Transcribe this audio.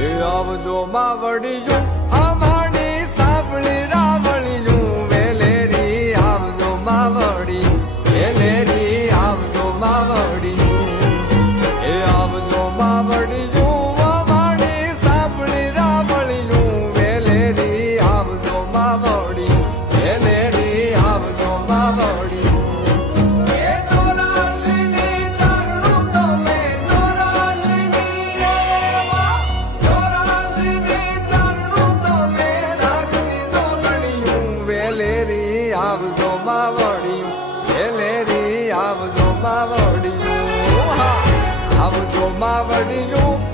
એ આવજો માવડિયું અમારી સાંભળી રાવળિયું વેલેરી આવજો માવડી વેલેરી આવજો માવડિયું એ આવજો માવડિયું અમારી સાંભળી રાવળિયું વેલેરી આવજો માવડી વેલેરી આવજો માવડી આવજો માવડિયું વેલેરી આવજો માવડિયું આવજો માવડિયું